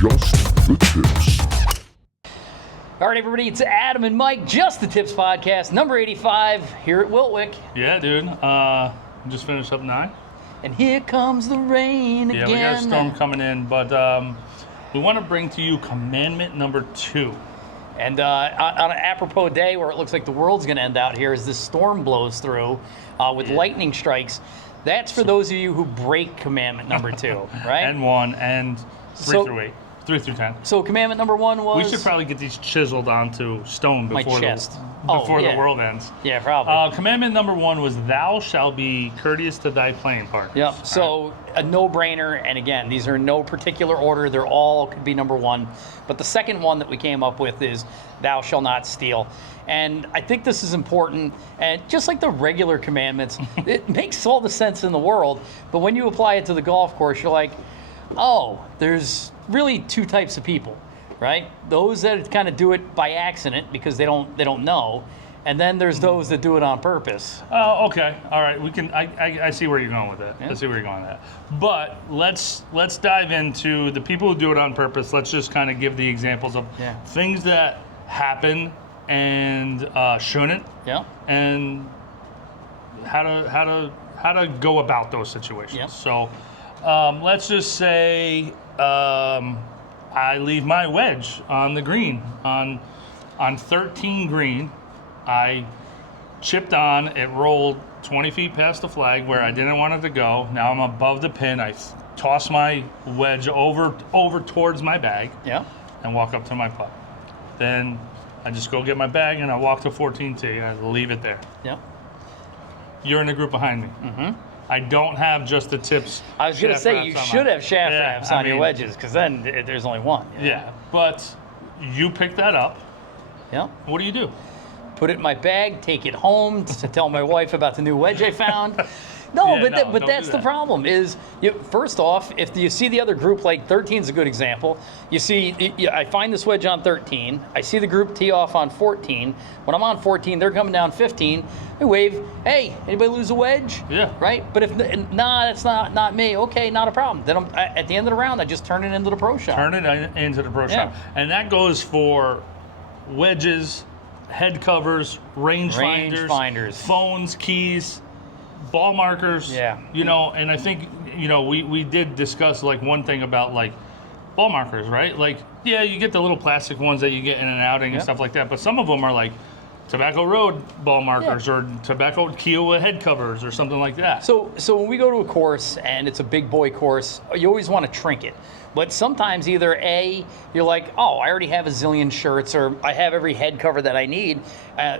Just the Tips. All right, everybody, it's Adam and Mike, Just the Tips Podcast, number 85, here at Wiltwick. Yeah, dude. Just finished up 9. And here comes the rain Yeah, again. we got a storm coming in, but we want to bring to you Commandment number 2. And on an apropos day where it looks like the world's going to end out here as this storm blows through with lightning strikes, that's for those of you who break Commandment number 2, right? And 1, and 3 through 8. 3 through 10. So Commandment number 1 was? We should probably get these chiseled onto stone before, my chest. The world ends. Yeah, probably. Commandment number 1 was, thou shalt be courteous to thy playing partner. Yep. So a no-brainer, and again, these are in no particular order. They're all could be number 1. But the second one that we came up with is, thou shalt not steal. And I think this is important, and just like the regular commandments, it makes all the sense in the world. But when you apply it to the golf course, you're like, oh, there's really 2 types of people, right? Those that kind of do it by accident because they don't know, and then there's those that do it on purpose. Oh, okay. All right. We can. I see where you're going with it. Yeah. I see where you're going with that. But let's dive into the people who do it on purpose. Let's just kind of give the examples of things that happen and shouldn't. Yeah. And how to go about those situations. Yeah. So let's just say I leave my wedge on the green on 13 green. I chipped on, it rolled 20 feet past the flag where I didn't want it to go. Now I'm above the pin. I toss my wedge over towards my bag and walk up to my putt. Then I just go get my bag and I walk to 14T. I leave it there. Yeah. You're in the group behind me. Mm-hmm. I don't have just the tips. I was going to say, you should have shaft wraps on your wedges, because then there's only one. Yeah, but you pick that up. Yeah. What do? Put it in my bag, take it home to tell my wife about the new wedge I found. But that's the problem is, first off, if you see the other group, like 13 is a good example. You see, I find this wedge on 13. I see the group tee off on 14. When I'm on 14, they're coming down 15. I wave, hey, anybody lose a wedge? Yeah. Right? But if, that's not me. Okay, not a problem. Then at the end of the round, I just turn it into the pro shop. Turn it into the pro shop. And that goes for wedges, head covers, range finders, phones, keys, ball markers. Yeah. And I think, we did discuss like one thing about like ball markers, right? Like, yeah, you get the little plastic ones that you get in an outing and stuff like that, but some of them are like Tobacco Road ball markers or Tobacco Kiowa head covers or something like that. So when we go to a course and it's a big boy course, you always want to trinket. But sometimes either A, you're like, oh, I already have a zillion shirts, or I have every head cover that I need.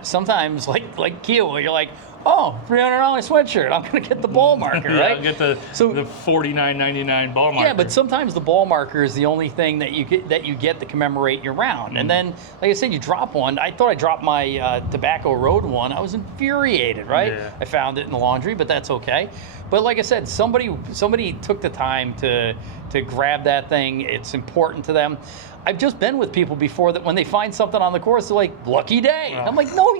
Sometimes, like Kiowa, you're like, oh, $300 sweatshirt. I'm going to get the ball marker, right? I'll get the $49.99 ball marker. Yeah, but sometimes the ball marker is the only thing that you get to commemorate your round. And then, like I said, you drop one. I thought I dropped my Tobacco Road one. I was infuriated, right? Yeah. I found it in the laundry, but that's okay. But like I said, somebody took the time to grab that thing. It's important to them. I've just been with people before that when they find something on the course, they're like, lucky day. I'm like, no,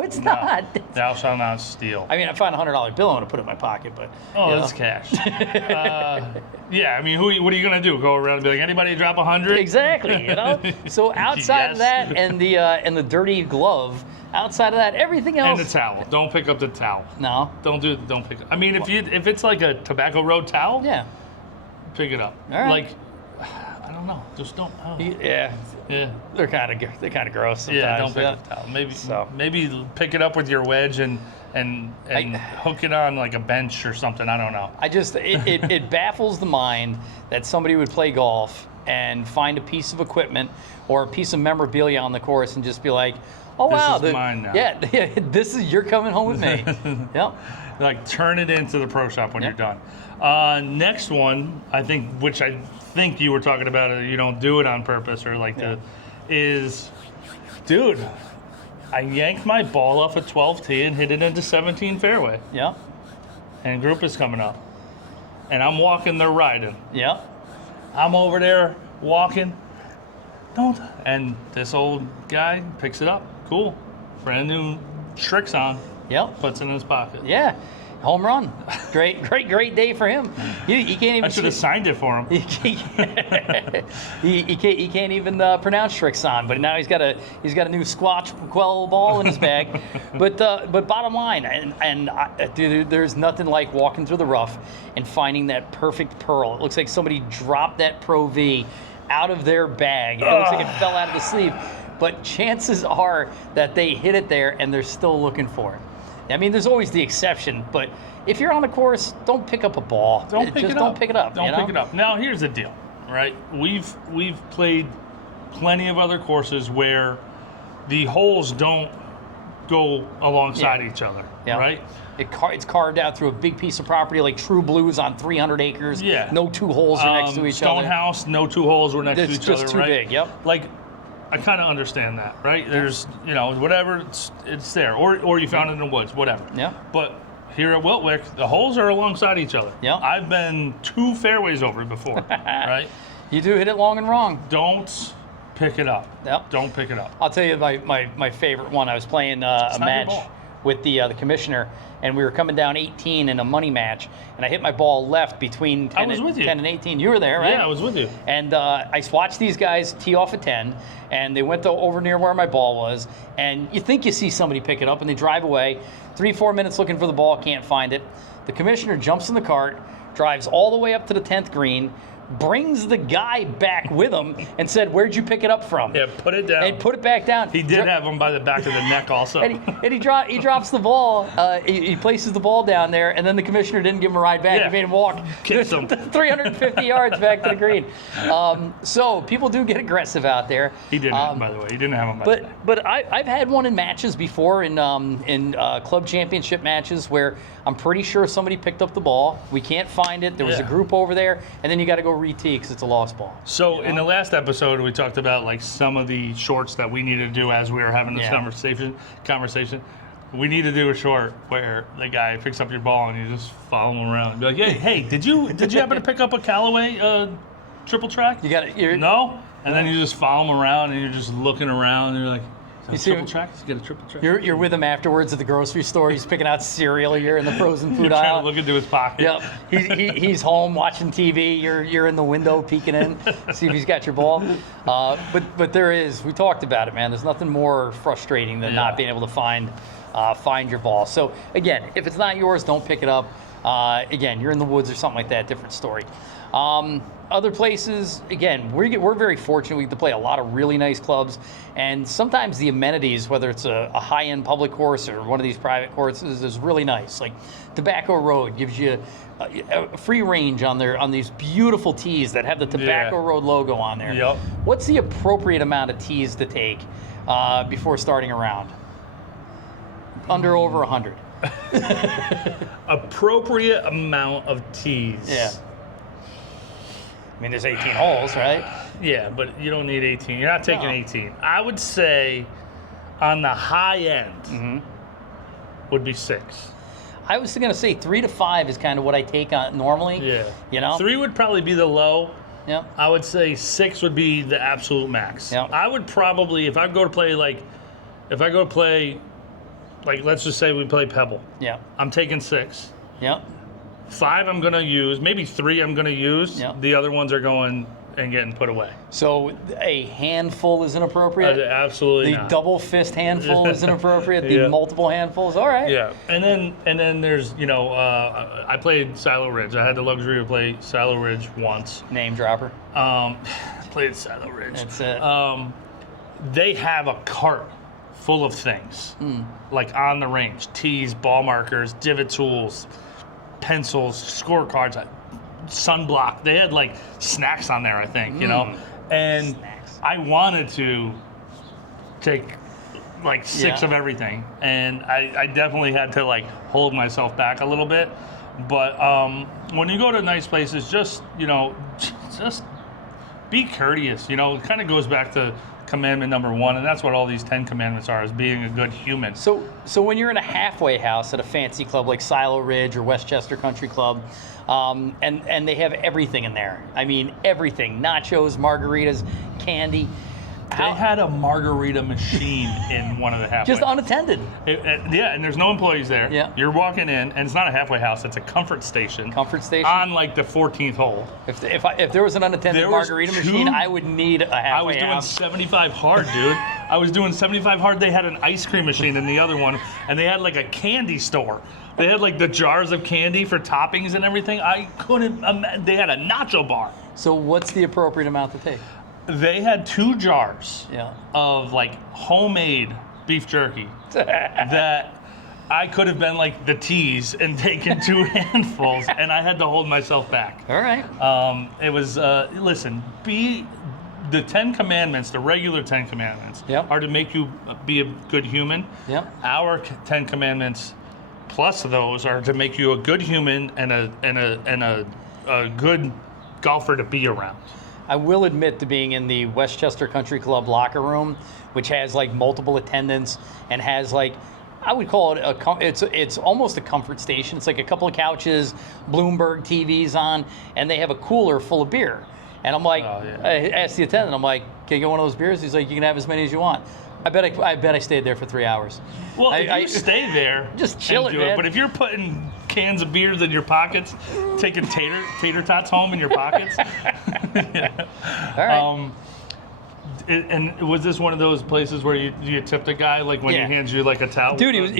it's not. Thou shalt not steal. I mean, I found a $100 bill, I'm going to put it in my pocket, but... that's cash. Yeah, I mean, what are you going to do? Go around and be like, anybody drop 100? Exactly, So outside of that and the dirty glove, outside of that, everything else... And the towel. Don't pick up the towel. No. Don't pick up. I mean, if it's like a Tobacco Road towel, pick it up. All right. Like, I don't know. Just don't. Yeah. They're kind of gross sometimes. Yeah, don't pick up the towel. Maybe pick it up with your wedge and hook it on like a bench or something. I don't know. It baffles the mind that somebody would play golf and find a piece of equipment or a piece of memorabilia on the course and just be like, oh, wow. This is mine now. Yeah, you're coming home with me. Yep. Like, turn it into the pro shop when you're done. Next one, which I think you were talking about, you don't do it on purpose or is, dude, I yanked my ball off a 12T and hit it into 17 fairway. Yeah. And group is coming up. And I'm walking, they're riding. Yeah. I'm over there walking. And this old guy picks it up. Cool. Brand new tricks on. Yep. Puts it in his pocket. Yeah. Home run. Great day for him. He can't even. I should have signed it for him. He can't even pronounce Strixon, but now he's got a new Squatch Quell ball in his bag. But bottom line, dude, there's nothing like walking through the rough and finding that perfect pearl. It looks like somebody dropped that Pro V out of their bag. It looks like it fell out of the sleeve. But chances are that they hit it there and they're still looking for it. I mean, there's always the exception, but if you're on the course, don't pick up a ball. Don't pick it up. Don't pick it up. Don't pick it up. Now, here's the deal, right? We've played plenty of other courses where the holes don't go alongside each other, right? It's carved out through a big piece of property, like True Blues on 300 acres. Yeah. No two holes are next to each other. Stonehouse, no two holes were next to each other, right? It's just too big, yep. Like, I kind of understand that, right? There's, whatever, it's there. Or you found it in the woods, whatever. Yeah. But here at Wiltwick, the holes are alongside each other. Yeah. I've been 2 fairways over before, right? You do hit it long and wrong. Don't pick it up. Yep. Don't pick it up. I'll tell you my favorite one. I was playing a match with the commissioner, and we were coming down 18 in a money match, and I hit my ball left between 10 and 18. You were there, right? Yeah, I was with you. And I watched these guys tee off at 10, and they went over near where my ball was, and you think you see somebody pick it up, and they drive away. 3-4 minutes looking for the ball, can't find it. The commissioner jumps in the cart, drives all the way up to the 10th green, brings the guy back with him and said, "Where'd you pick it up from?" Yeah, put it down. And put it back down. He did have him by the back of the neck also. and he drops the ball. He places the ball down there, and then the commissioner didn't give him a ride back. Yeah. He made him walk 350 yards back to the green. So people do get aggressive out there. He didn't, by the way. He didn't have him by the back. But I've had one in matches before, in club championship matches, where I'm pretty sure somebody picked up the ball. We can't find it. There was a group over there, and then you got to go re-tee because it's a lost ball. So in the last episode, we talked about like some of the shorts that we needed to do as we were having this conversation. We need to do a short where the guy picks up your ball and you just follow him around and be like, hey, did you happen to pick up a Callaway triple track? No? And then you just follow him around and you're just looking around and you're like, you see triple track? You get a triple track. You're with him afterwards at the grocery store. He's picking out cereal. You're in the frozen food aisle. Trying to look into his pocket. Yep. He's home watching TV. You're in the window peeking in, see if he's got your ball. But there is. We talked about it, man. There's nothing more frustrating than not being able to find your ball. So again, if it's not yours, don't pick it up. Again, you're in the woods or something like that. Different story. Other places, again, we're very fortunate. We get to play a lot of really nice clubs, and sometimes the amenities, whether it's a high-end public course or one of these private courses, is really nice. Like Tobacco Road gives you a free range on these beautiful tees that have the Tobacco Road logo on there. Yep. What's the appropriate amount of tees to take before starting a round? Under over 100. Appropriate amount of tees. Yeah. I mean, there's 18 holes, right? Yeah, but you don't need 18. You're not taking 18. I would say on the high end would be 6. I was going to say 3 to 5 is kind of what I take on normally. Yeah. 3 would probably be the low. Yeah. I would say 6 would be the absolute max. Yeah. I would probably, if I go to play, let's just say we play Pebble. Yeah. I'm taking 6. Yeah. 5 I'm going to use. Maybe 3 I'm going to use. Yeah. The other ones are going and getting put away. So a handful is inappropriate? Absolutely the not. double fist handful is inappropriate? The multiple handfuls? All right. Yeah. And then there's, I played Silo Ridge. I had the luxury to play Silo Ridge once. Name dropper. Played Silo Ridge. That's it. They have a cart full of things, like on the range. Tees, ball markers, divot tools, pencils, scorecards, sunblock. They had like snacks on there, I think, and snacks. I wanted to take like 6 of everything, and I definitely had to like hold myself back a little bit. But when you go to nice places, just be courteous. It kind of goes back to commandment number 1, and that's what all these 10 commandments are, is being a good human. So when you're in a halfway house at a fancy club like Silo Ridge or Westchester Country Club, and they have everything in there. I mean, everything. Nachos, margaritas, candy. They had a margarita machine in one of the halfway. Just unattended. Yeah, and there's no employees there. Yeah. You're walking in, and it's not a halfway house. It's a comfort station. Comfort station. On like the 14th hole. If there was an unattended margarita machine, I would need a halfway I was doing house. 75 hard, dude. I was doing 75 hard. They had an ice cream machine in the other one, and they had like a candy store. They had like the jars of candy for toppings and everything. I couldn't imagine. They had a nacho bar. So what's the appropriate amount to take? They had 2 jars Yeah. of like homemade beef jerky that I could have been like the tease and taken 2 handfuls, and I had to hold myself back. All right. It was, listen, the 10 Commandments, the regular 10 Commandments, Yep. are to make you be a good human. Yep. Our 10 Commandments plus those are to make you a good human and a good golfer to be around. I will admit to being in the Westchester Country Club locker room, which has like multiple attendants and has like, I would call it it's almost a comfort station. It's like a couple of couches, Bloomberg TVs on, and they have a cooler full of beer. And I'm like, I asked the attendant, I'm like, can you get one of those beers? He's like, you can have as many as you want. I bet I stayed there for 3 hours. Well, if you stay there, just chill and it, do man. But if you're putting cans of beers in your pockets, taking tater tots home in your pockets. Yeah. All right. And was this one of those places where you tipped a guy, like when he hands you like a towel? Dude,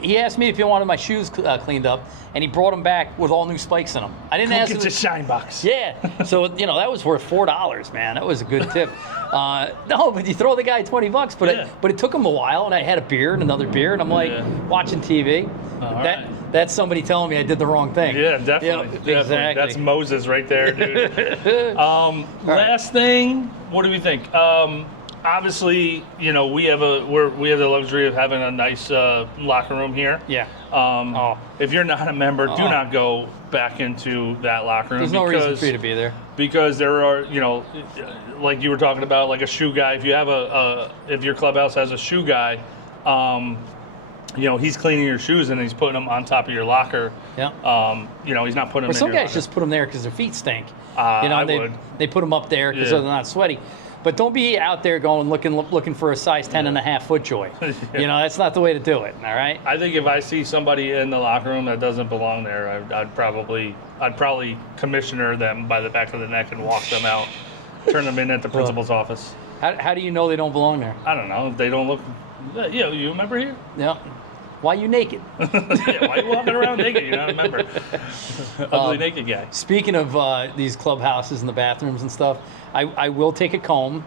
he asked me if he wanted my shoes cleaned up, and he brought them back with all new spikes in them. I didn't ask him. Get the shine box. Yeah, so that was worth $4, man. That was a good tip. No, but you throw the guy $20, but it took him a while, and I had a beer and another beer, and I'm like watching TV. That's somebody telling me I did the wrong thing. Yeah, definitely. Exactly. That's Moses right there, dude. Last thing, what do we think? Obviously, we have the luxury of having a nice locker room here. Yeah. If you're not a member, do not go back into that locker room. There's no reason for you to be there. Because there are, like you were talking about, like a shoe guy. If you have if your clubhouse has a shoe guy, he's cleaning your shoes and he's putting them on top of your locker. Yeah. He's not putting them in some your guys locker. just put them there because their feet stink. They put them up there because they're not sweaty. But don't be out there going looking for a size 10.5 FootJoy. That's not the way to do it. All right. I think if I see somebody in the locker room that doesn't belong there, I'd probably commissioner them by the back of the neck and walk them out, turn them in at the principal's office. How do you know they don't belong there? I don't know. They don't look. You remember here? Yeah. Why you naked? Yeah, why are you walking around naked? You're not a member. Ugly naked guy. Speaking of these clubhouses and the bathrooms and stuff, I will take a comb.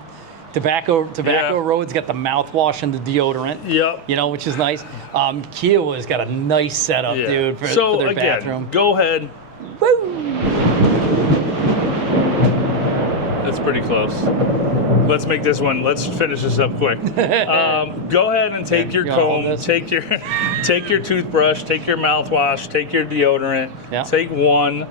Tobacco Road's got the mouthwash and the deodorant. Yep. Which is nice. Kiowa's got a nice setup, dude, for their bathroom. Go ahead. Woo! That's pretty close. Let's make this one. Let's finish this up quick. Go ahead and take your comb, take your toothbrush, take your mouthwash, take your deodorant. Yeah. Take one.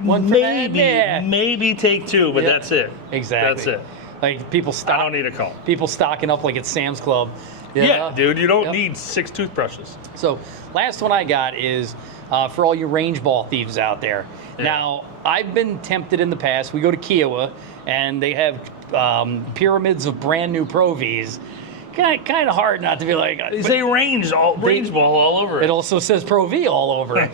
Maybe take 2, but that's it. Exactly. That's it. Like people stock. I don't need a comb. People stocking up like it's Sam's Club. Yeah, dude. You don't need 6 toothbrushes. So, last one I got is for all you range ball thieves out there. Yeah. Now, I've been tempted in the past. We go to Kiowa, and they have pyramids of brand new Pro Vs. Kind of hard not to be like. They say range ball all over it. It also says Pro V all over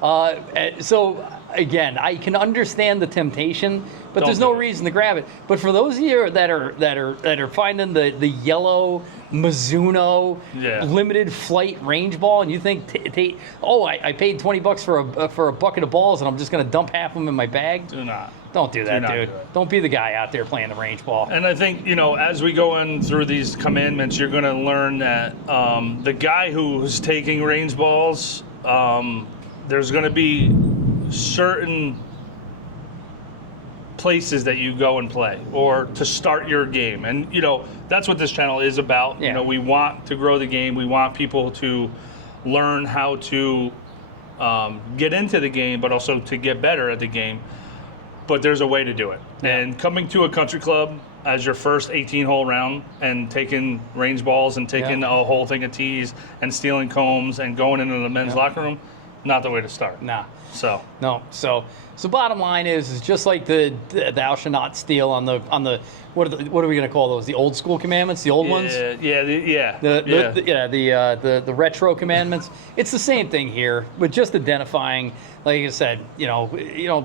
it. So again, I can understand the temptation, but there's no reason to grab it. But for those of you that are finding the yellow Mizuno limited flight range ball, and you think, I paid $20 for a bucket of balls, and I'm just going to dump half of them in my bag. Don't do that, dude. Don't be the guy out there playing the range ball. And I think, as we go in through these commandments, you're going to learn that the guy who's taking range balls, there's going to be certain places that you go and play or to start your game. And, that's what this channel is about. Yeah. We want to grow the game. We want people to learn how to get into the game, but also to get better at the game. But there's a way to do it. Yeah. And coming to a country club as your first 18-hole round and taking range balls and taking a whole thing of tees and stealing combs and going into the men's locker room, not the way to start. Nah. So No. So bottom line is just like the thou shalt not steal on the what are we going to call those? The old school commandments, the old ones. The retro commandments. It's the same thing here, but just identifying, like I said,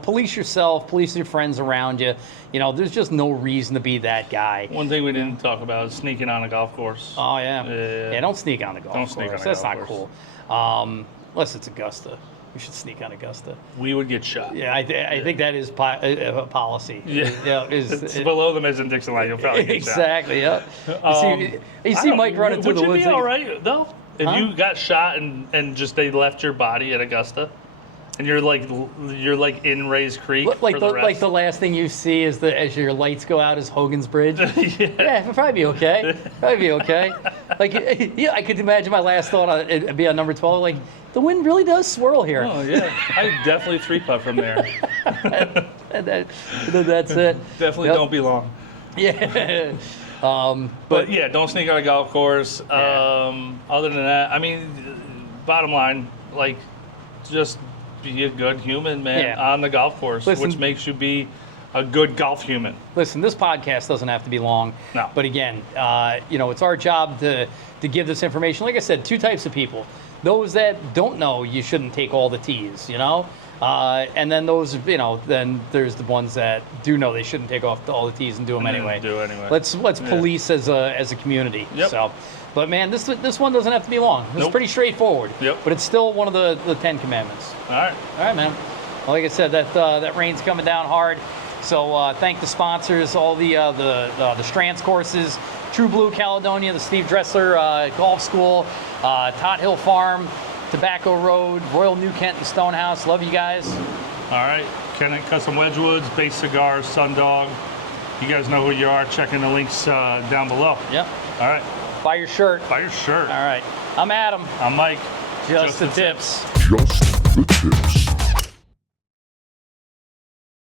police yourself, police your friends around you. There's just no reason to be that guy. One thing we didn't talk about is sneaking on a golf course. Oh yeah. Yeah. Don't sneak on the golf course. That's not cool. Unless it's Augusta. We should sneak on Augusta. We would get shot. Yeah, I think that is policy. Yeah, it's below the Mason-Dixon line. You'll probably get exactly. Yeah. You see Mike running through the woods. Would you be all right though if you got shot and just they left your body at Augusta, and you're like in Rays Creek like for the rest? Like the last thing you see is as your lights go out is Hogan's Bridge. Yeah, it'll probably be okay. Like I could imagine my last thought it'd be on number 12. Like, the wind really does swirl here. Oh yeah, I definitely 3-putt from there. That's it. Definitely don't be long. Yeah. But yeah, don't sneak on a golf course. Other than that, I mean, bottom line, like, just be a good human, man, on the golf course, which makes you be a good golf human. Listen, this podcast doesn't have to be long. No. But again, it's our job to give this information. Like I said, two types of people. Those that don't know you shouldn't take all the tees, and then those, then there's the ones that do know they shouldn't take off all the tees and do them anyway. Let's police as a community. Yep. So, but man, this one doesn't have to be long. It's pretty straightforward. Yep. But it's still one of the 10 commandments. All right, man. Well, like I said, that rain's coming down hard. So thank the sponsors, all the Strands courses, True Blue Caledonia, the Steve Dressler Golf School, Tot Hill Farm, Tobacco Road, Royal New Kent and Stonehouse. Love you guys. All right, Kennett Custom Wedgewoods, Base Cigars, Sundog. You guys know who you are. Checking the links down below. Yep. All right. Buy your shirt. All right. I'm Adam. I'm Mike. Just the tips. Just the tips.